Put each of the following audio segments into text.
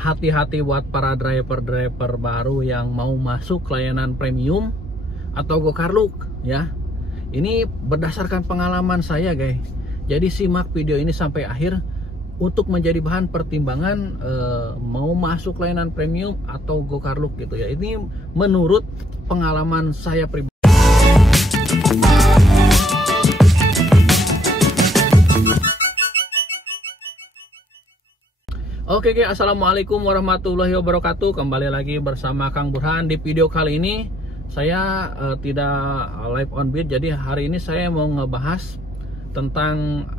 hati-hati buat para driver-driver baru yang mau masuk layanan premium atau Gokar Look ya. Ini berdasarkan pengalaman saya guys. Jadi simak video ini sampai akhir untuk menjadi bahan pertimbangan mau masuk layanan premium atau Gokar Look gitu ya. Ini menurut pengalaman saya pribadi. Oke, assalamualaikum warahmatullahi wabarakatuh. Kembali lagi bersama Kang Burhan. Di video kali ini saya tidak live on beat. Jadi hari ini saya mau ngebahas tentang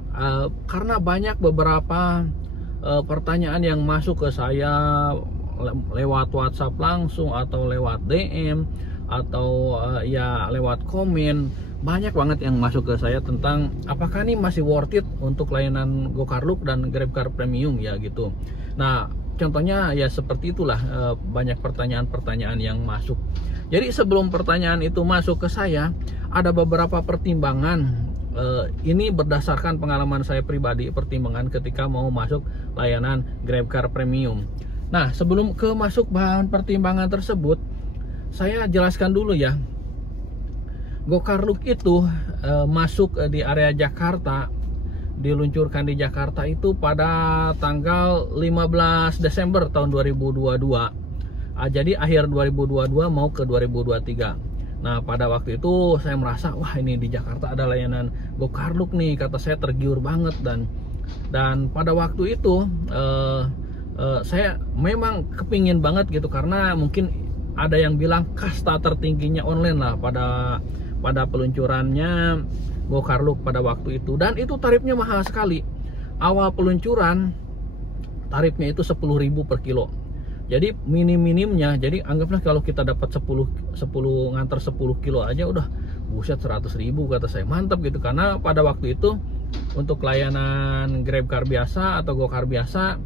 karena banyak beberapa pertanyaan yang masuk ke saya lewat WhatsApp langsung atau lewat DM atau ya lewat komen. Banyak banget yang masuk ke saya tentang apakah ini masih worth it untuk layanan Gokar Look dan GrabCar Premium ya gitu. Nah contohnya ya seperti itulah, banyak pertanyaan-pertanyaan yang masuk. Jadi sebelum pertanyaan itu masuk ke saya, ada beberapa pertimbangan. Ini berdasarkan pengalaman saya pribadi, pertimbangan ketika mau masuk layanan GrabCar Premium. Nah sebelum ke masuk bahan pertimbangan tersebut, saya jelaskan dulu ya. Gokar Look itu masuk di area Jakarta, diluncurkan di Jakarta itu pada tanggal 15 Desember tahun 2022. Jadi akhir 2022 mau ke 2023. Nah pada waktu itu saya merasa wah ini di Jakarta ada layanan Gokar Look nih, kata saya tergiur banget. Dan pada waktu itu saya memang kepingin banget gitu, karena mungkin ada yang bilang kasta tertingginya online lah pada peluncurannya Gokar Look pada waktu itu. Dan itu tarifnya mahal sekali. Awal peluncuran tarifnya itu 10.000 per kilo. Jadi minim-minimnya, jadi anggaplah kalau kita dapat 10 ngantar 10 kilo aja udah buset 100.000 kata saya. Mantap gitu, karena pada waktu itu untuk layanan GrabCar biasa atau Gokar biasa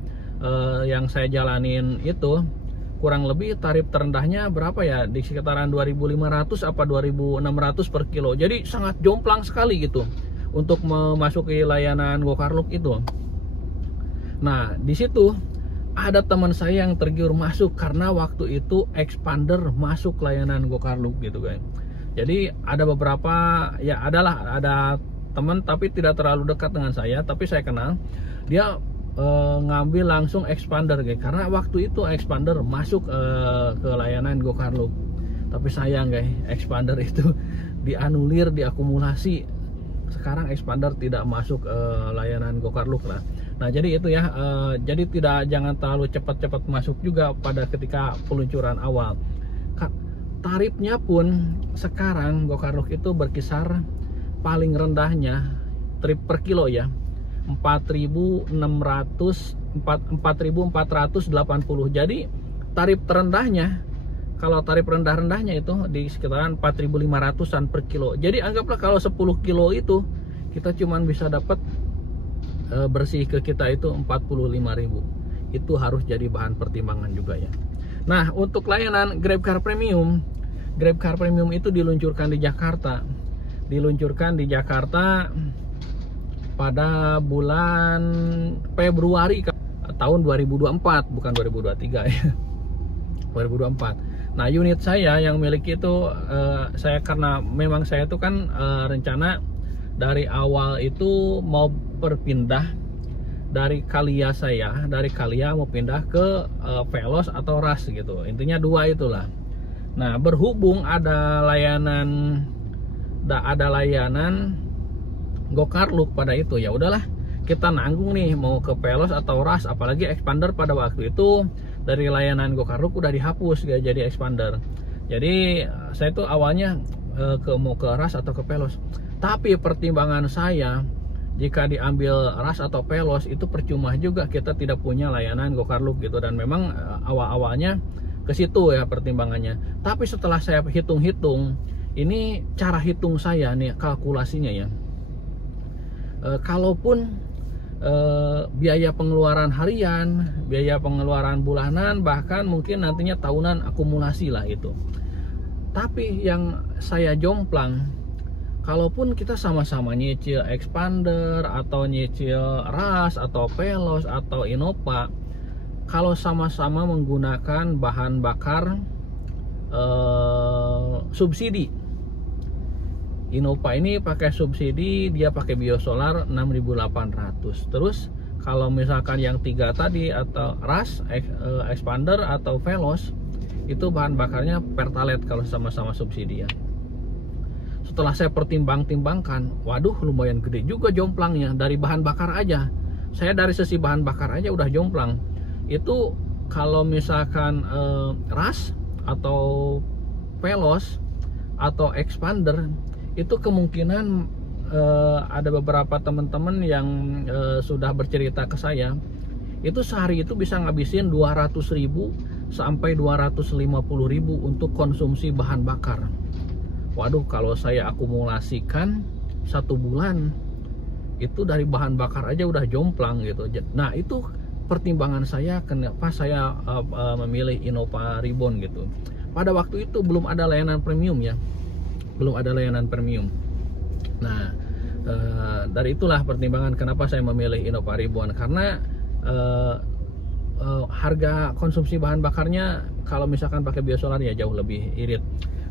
yang saya jalanin itu kurang lebih tarif terendahnya berapa ya, di sekitaran 2.500 apa 2.600 per kilo. Jadi sangat jomplang sekali gitu untuk memasuki layanan Gokar Look itu. Nah di situ ada teman saya yang tergiur masuk karena waktu itu expander masuk layanan Gokar Look gitu kan. Jadi ada beberapa ya, ada teman tapi tidak terlalu dekat dengan saya, tapi saya kenal. Dia ngambil langsung expander guys, karena waktu itu expander masuk ke layanan Gokar Look. Tapi sayang guys, expander itu dianulir, diakumulasi. Sekarang expander tidak masuk layanan Gokar Look lah. Nah jadi itu ya, jadi jangan terlalu cepat-cepat masuk juga pada ketika peluncuran awal. Tarifnya pun sekarang Gokar Look itu berkisar paling rendahnya trip per kilo ya 4.480. Jadi tarif terendahnya, kalau tarif rendah-rendahnya itu di sekitaran 4.500-an per kilo. Jadi anggaplah kalau 10 kilo itu kita cuman bisa dapat bersih ke kita itu 45.000. Itu harus jadi bahan pertimbangan juga ya. Nah untuk layanan GrabCar Premium itu diluncurkan di Jakarta pada bulan Februari tahun 2024, bukan 2023 ya. 2024. Nah unit saya yang miliki itu saya, karena memang saya itu kan rencana dari awal itu mau berpindah dari Kalia, dari Kalia mau pindah ke Veloz atau Ras gitu. Intinya dua itulah. Nah berhubung ada layanan Gokar Look pada itu, ya udahlah kita nanggung nih mau ke Veloz atau Ras, apalagi expander pada waktu itu dari layanan Gokar Look udah dihapus gak jadi expander. Jadi saya tuh awalnya mau ke Ras atau ke Veloz. Tapi pertimbangan saya, jika diambil Ras atau Veloz itu percuma juga, kita tidak punya layanan Gokar Look gitu. Dan memang awal-awalnya ke situ ya pertimbangannya. Tapi setelah saya hitung-hitung, ini cara hitung saya nih, kalkulasinya ya. Kalaupun biaya pengeluaran harian, biaya pengeluaran bulanan, bahkan mungkin nantinya tahunan akumulasi lah itu. Tapi yang saya jomplang, kalaupun kita sama-sama nyicil expander atau nyicil Ras atau Veloz atau Innova, kalau sama-sama menggunakan bahan bakar subsidi. Innova ini pakai subsidi, dia pakai biosolar 6.800. Terus kalau misalkan yang 3 tadi atau Rush, Expander atau Veloz, itu bahan bakarnya Pertalite kalau sama-sama subsidi ya. Setelah saya pertimbangkan, waduh lumayan gede juga jomplangnya dari bahan bakar aja. Saya dari sisi bahan bakar aja udah jomplang. Itu kalau misalkan Rush atau Veloz atau Expander, itu kemungkinan ada beberapa teman-teman yang sudah bercerita ke saya, itu sehari itu bisa ngabisin 200.000 sampai 250.000 untuk konsumsi bahan bakar. Waduh, kalau saya akumulasikan 1 bulan itu dari bahan bakar aja udah jomplang gitu. Nah, itu pertimbangan saya kenapa saya memilih Innova Reborn gitu. Pada waktu itu belum ada layanan premium ya, belum ada layanan premium. Nah, dari itulah pertimbangan kenapa saya memilih Innova Reborn, karena harga konsumsi bahan bakarnya kalau misalkan pakai biosolar ya jauh lebih irit.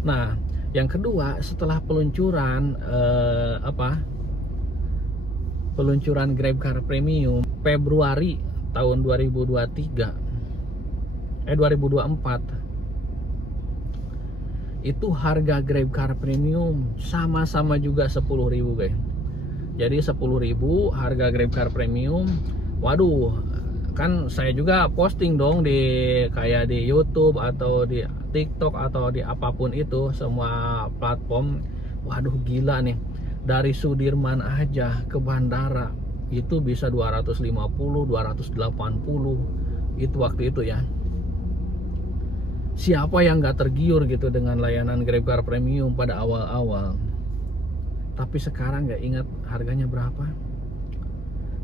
Nah, yang kedua, setelah peluncuran peluncuran GrabCar Premium Februari tahun 2024, itu harga GrabCar Premium sama-sama juga 10.000 guys. Jadi 10.000 harga GrabCar Premium. Waduh, kan saya juga posting dong di kayak di YouTube atau di TikTok atau di apapun itu, semua platform. Waduh, gila nih, dari Sudirman aja ke bandara itu bisa 250, 280 itu waktu itu ya. Siapa yang nggak tergiur gitu dengan layanan GrabCar Premium pada awal-awal? Tapi sekarang nggak ingat harganya berapa.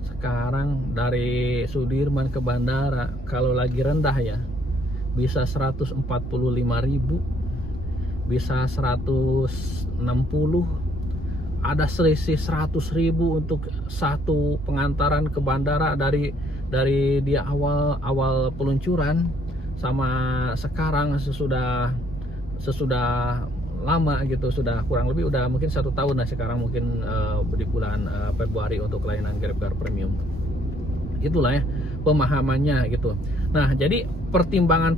Sekarang dari Sudirman ke bandara kalau lagi rendah ya bisa 145.000, bisa 160, ada selisih 100.000 untuk satu pengantaran ke bandara dari dia awal peluncuran sama sekarang sesudah lama gitu, sudah kurang lebih udah mungkin 1 tahun lah sekarang, mungkin di bulan Februari untuk layanan GrabCar Premium. Itulah ya pemahamannya gitu. Nah, jadi pertimbangan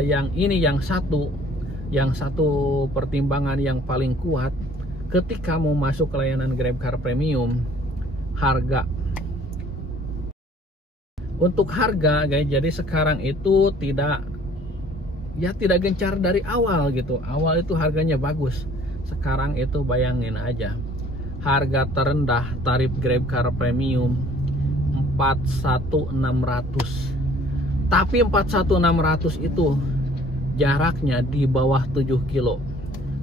yang ini yang satu pertimbangan yang paling kuat ketika mau masuk ke layanan GrabCar Premium, harga. Untuk harga guys, jadi sekarang itu tidak gencar dari awal gitu. Awal itu harganya bagus. Sekarang itu bayangin aja, harga terendah tarif GrabCar Premium 41.600. Tapi 41.600 itu jaraknya di bawah 7 kilo.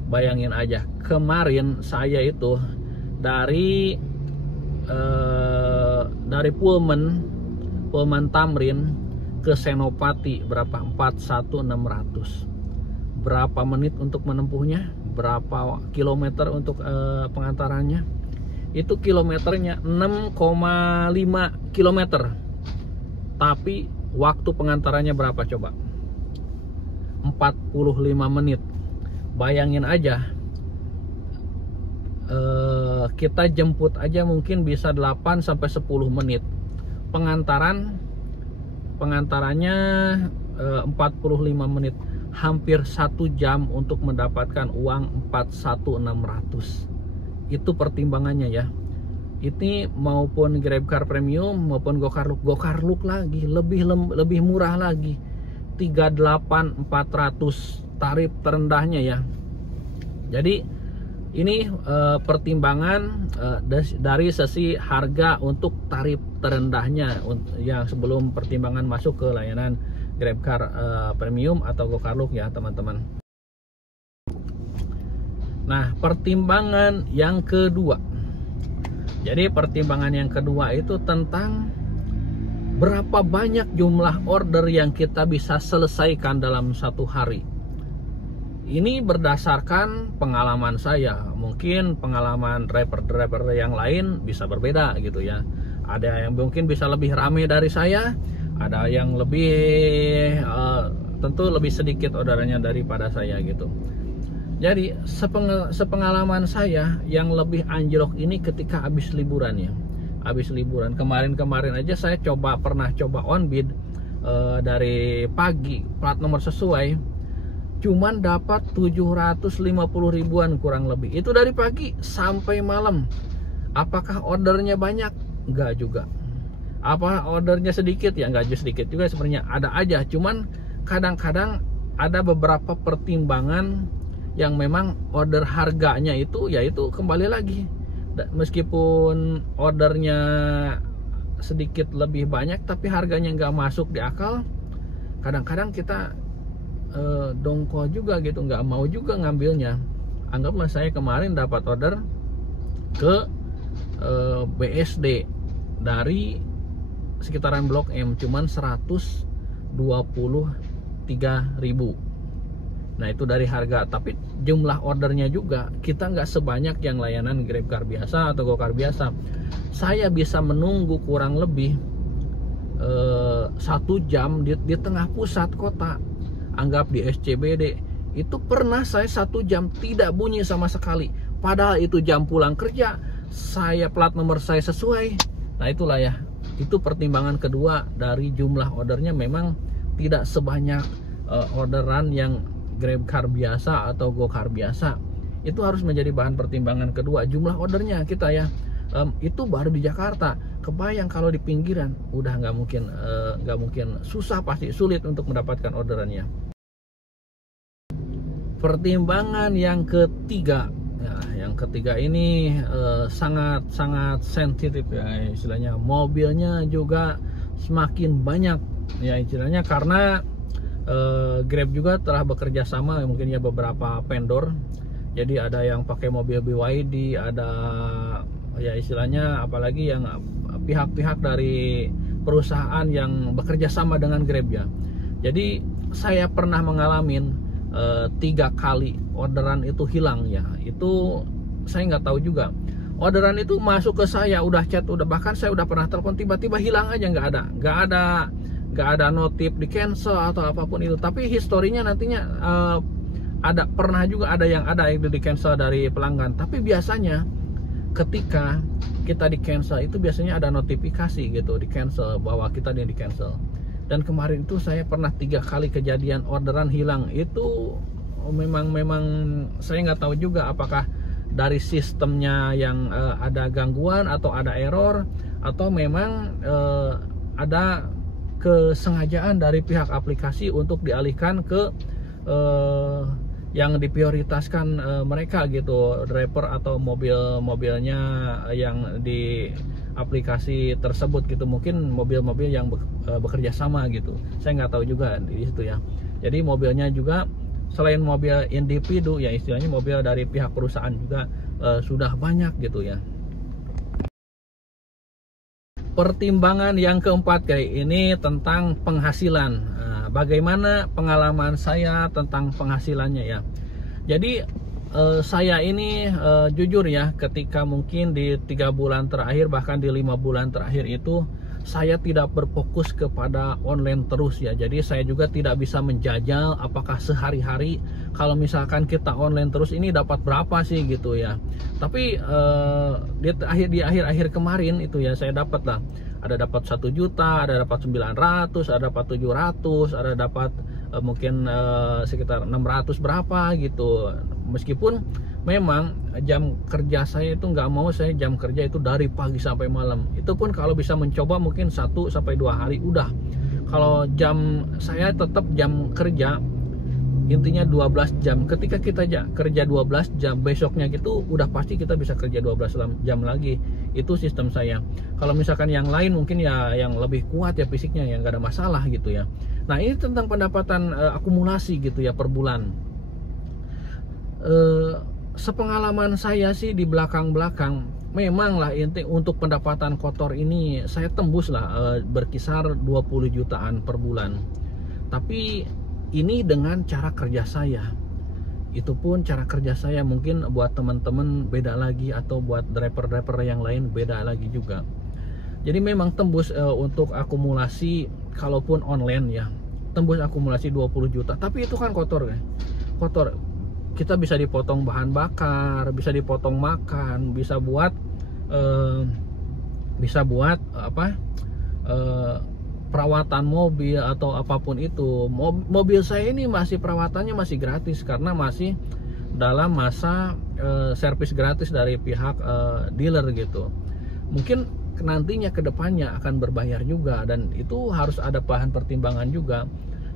Bayangin aja, kemarin saya itu dari Pullman Tamrin ke Senopati berapa? 41.600. Berapa menit untuk menempuhnya? Berapa kilometer untuk pengantarannya? Itu kilometernya 6,5 kilometer. Tapi waktu pengantarannya berapa coba? 45 menit. Bayangin aja, kita jemput aja mungkin bisa 8 sampai 10 menit. Pengantarannya 45 menit, hampir 1 jam untuk mendapatkan uang 41.600. Itu pertimbangannya ya. Ini maupun GrabCar Premium maupun GoCarLook lagi lebih murah lagi, 38.400 tarif terendahnya ya. Jadi ini pertimbangan dari sisi harga untuk tarif terendahnya yang sebelum pertimbangan masuk ke layanan GrabCar Premium atau GoCarLook ya teman-teman. Nah, pertimbangan yang kedua. Jadi pertimbangan yang kedua itu tentang berapa banyak jumlah order yang kita bisa selesaikan dalam 1 hari. Ini berdasarkan pengalaman saya. Mungkin pengalaman driver yang lain bisa berbeda gitu ya. Ada yang mungkin bisa lebih ramai dari saya, Ada yang lebih tentu lebih sedikit orderannya daripada saya gitu. Jadi sepengalaman saya yang lebih anjlok ini ketika habis liburan ya. Habis liburan kemarin aja saya pernah coba Onbid dari pagi plat nomor sesuai, cuman dapat 750 ribuan kurang lebih. Itu dari pagi sampai malam. Apakah ordernya banyak? Enggak juga. Apa ordernya sedikit? Ya enggak sedikit juga sebenarnya, ada aja. Cuman kadang-kadang ada beberapa pertimbangan yang memang order harganya itu yaitu kembali lagi, meskipun ordernya sedikit lebih banyak tapi harganya nggak masuk di akal, kadang-kadang kita dongkol juga gitu, nggak mau juga ngambilnya. Anggaplah saya kemarin dapat order ke BSD dari sekitaran Blok M cuman 123.000. Nah itu dari harga, tapi jumlah ordernya juga kita nggak sebanyak yang layanan GrabCar biasa atau GoCar biasa. Saya bisa menunggu kurang lebih 1 jam di tengah pusat kota, anggap di SCBD. Itu pernah saya 1 jam tidak bunyi sama sekali, padahal itu jam pulang kerja, saya plat nomor saya sesuai. Nah itulah ya, itu pertimbangan kedua dari jumlah ordernya memang tidak sebanyak orderan yang GrabCar biasa atau GoCar biasa. Itu harus menjadi bahan pertimbangan kedua, jumlah ordernya kita ya. Itu baru di Jakarta. Kebayang kalau di pinggiran udah nggak mungkin, susah, pasti sulit untuk mendapatkan orderannya. Pertimbangan yang ketiga ya, yang ketiga ini sangat sensitif ya istilahnya. Mobilnya juga semakin banyak ya istilahnya, karena Grab juga telah bekerja sama mungkin ya beberapa vendor. Jadi ada yang pakai mobil BYD, ada ya istilahnya apalagi yang pihak-pihak dari perusahaan yang bekerja sama dengan Grab ya. Jadi saya pernah mengalami 3 kali orderan itu hilang ya. Itu saya nggak tahu juga. Orderan itu masuk ke saya, udah chat, bahkan saya udah pernah telepon, tiba-tiba hilang aja, nggak ada notif di cancel atau apapun itu. Tapi historinya nantinya pernah juga ada yang di cancel dari pelanggan. Tapi biasanya ketika kita di cancel itu biasanya ada notifikasi gitu di cancel bahwa kita di cancel. Dan kemarin itu saya pernah 3 kali kejadian orderan hilang. Itu memang saya nggak tahu juga apakah dari sistemnya yang ada gangguan atau ada error, atau memang ada kesengajaan dari pihak aplikasi untuk dialihkan ke yang diprioritaskan mereka gitu, driver atau mobilnya yang di aplikasi tersebut gitu. Mungkin mobil-mobil yang bekerja sama gitu, saya nggak tahu juga di situ ya. Jadi mobilnya juga selain mobil individu ya istilahnya, mobil dari pihak perusahaan juga sudah banyak gitu ya. Pertimbangan yang keempat kayak ini tentang penghasilan. Bagaimana pengalaman saya tentang penghasilannya ya. Jadi saya ini jujur ya, ketika mungkin di 3 bulan terakhir bahkan di 5 bulan terakhir itu saya tidak berfokus kepada online terus ya. Jadi saya juga tidak bisa menjajal apakah sehari-hari kalau misalkan kita online terus ini dapat berapa sih gitu ya. Tapi di akhir kemarin itu ya saya dapat lah. Ada dapat 1 juta, ada dapat 900, ada dapat 700, ada dapat mungkin sekitar 600 berapa gitu. Meskipun memang jam kerja saya itu nggak mau saya jam kerja itu dari pagi sampai malam. Itu pun kalau bisa mencoba mungkin 1 sampai 2 hari udah. Kalau jam saya tetap jam kerja intinya 12 jam. Ketika kita kerja 12 jam, besoknya gitu udah pasti kita bisa kerja 12 jam lagi. Itu sistem saya. Kalau misalkan yang lain mungkin ya yang lebih kuat ya fisiknya, yang nggak ada masalah gitu ya. Nah ini tentang pendapatan akumulasi gitu ya per bulan. Sepengalaman saya sih di belakang memang lah inti untuk pendapatan kotor ini saya tembus lah berkisar 20 jutaan per bulan. Tapi ini dengan cara kerja saya. Itu pun cara kerja saya mungkin buat teman-teman beda lagi, atau buat driver-driver yang lain beda lagi juga. Jadi memang tembus untuk akumulasi kalaupun online ya tembus akumulasi 20 juta, tapi itu kan kotor kan, kotor. Kita bisa dipotong bahan bakar, bisa dipotong makan, bisa buat perawatan mobil atau apapun itu. Mobil saya ini masih perawatannya masih gratis karena masih dalam masa servis gratis dari pihak dealer gitu. Mungkin nantinya kedepannya akan berbayar juga, dan itu harus ada bahan pertimbangan juga.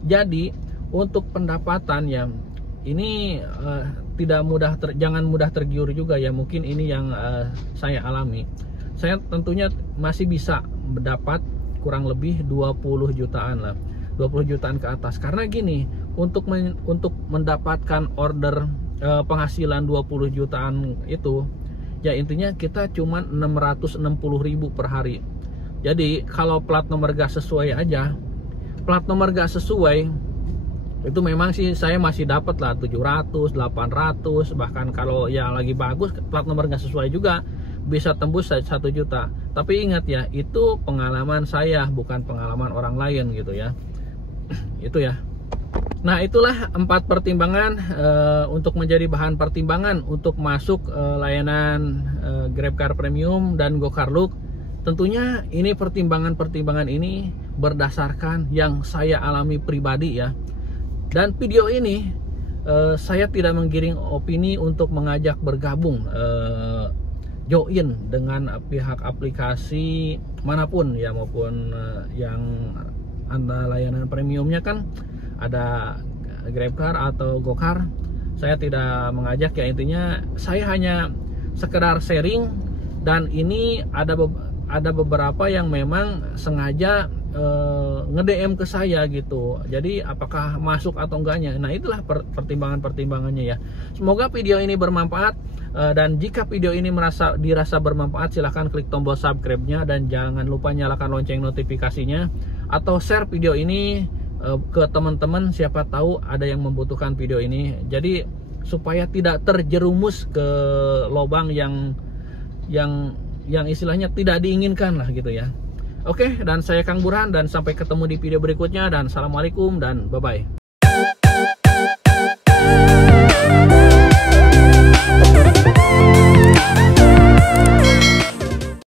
Jadi untuk pendapatan ya ini tidak mudah, jangan mudah tergiur juga ya. Mungkin ini yang saya alami. Saya tentunya masih bisa mendapat kurang lebih 20 jutaan lah, 20 jutaan ke atas. Karena gini, untuk mendapatkan order penghasilan 20 jutaan itu ya intinya kita cuma 660.000 per hari. Jadi kalau plat nomor gak sesuai aja, plat nomor gak sesuai itu memang sih saya masih dapat lah 700, 800, bahkan kalau ya lagi bagus plat nomor gak sesuai juga bisa tembus 1 juta. Tapi ingat ya, itu pengalaman saya, bukan pengalaman orang lain gitu ya. Itu ya. Nah, itulah 4 pertimbangan untuk menjadi bahan pertimbangan untuk masuk layanan GrabCar Premium dan GoCar Look. Tentunya ini pertimbangan-pertimbangan ini berdasarkan yang saya alami pribadi ya. Dan video ini saya tidak menggiring opini untuk mengajak bergabung join dengan pihak aplikasi manapun ya, maupun yang anda layanan premiumnya kan ada GrabCar atau GoCar. Saya tidak mengajak ya, intinya saya hanya sekedar sharing. Dan ini ada beberapa yang memang sengaja nge-DM ke saya gitu. Jadi apakah masuk atau enggaknya, nah itulah pertimbangan-pertimbangannya ya. Semoga video ini bermanfaat, dan jika video ini dirasa bermanfaat, silahkan klik tombol subscribe-nya dan jangan lupa nyalakan lonceng notifikasinya, atau share video ini ke teman-teman, siapa tahu ada yang membutuhkan video ini. Jadi supaya tidak terjerumus ke lubang yang istilahnya tidak diinginkan lah gitu ya. Oke, dan saya Kang Burhan, dan sampai ketemu di video berikutnya, dan assalamualaikum dan bye-bye.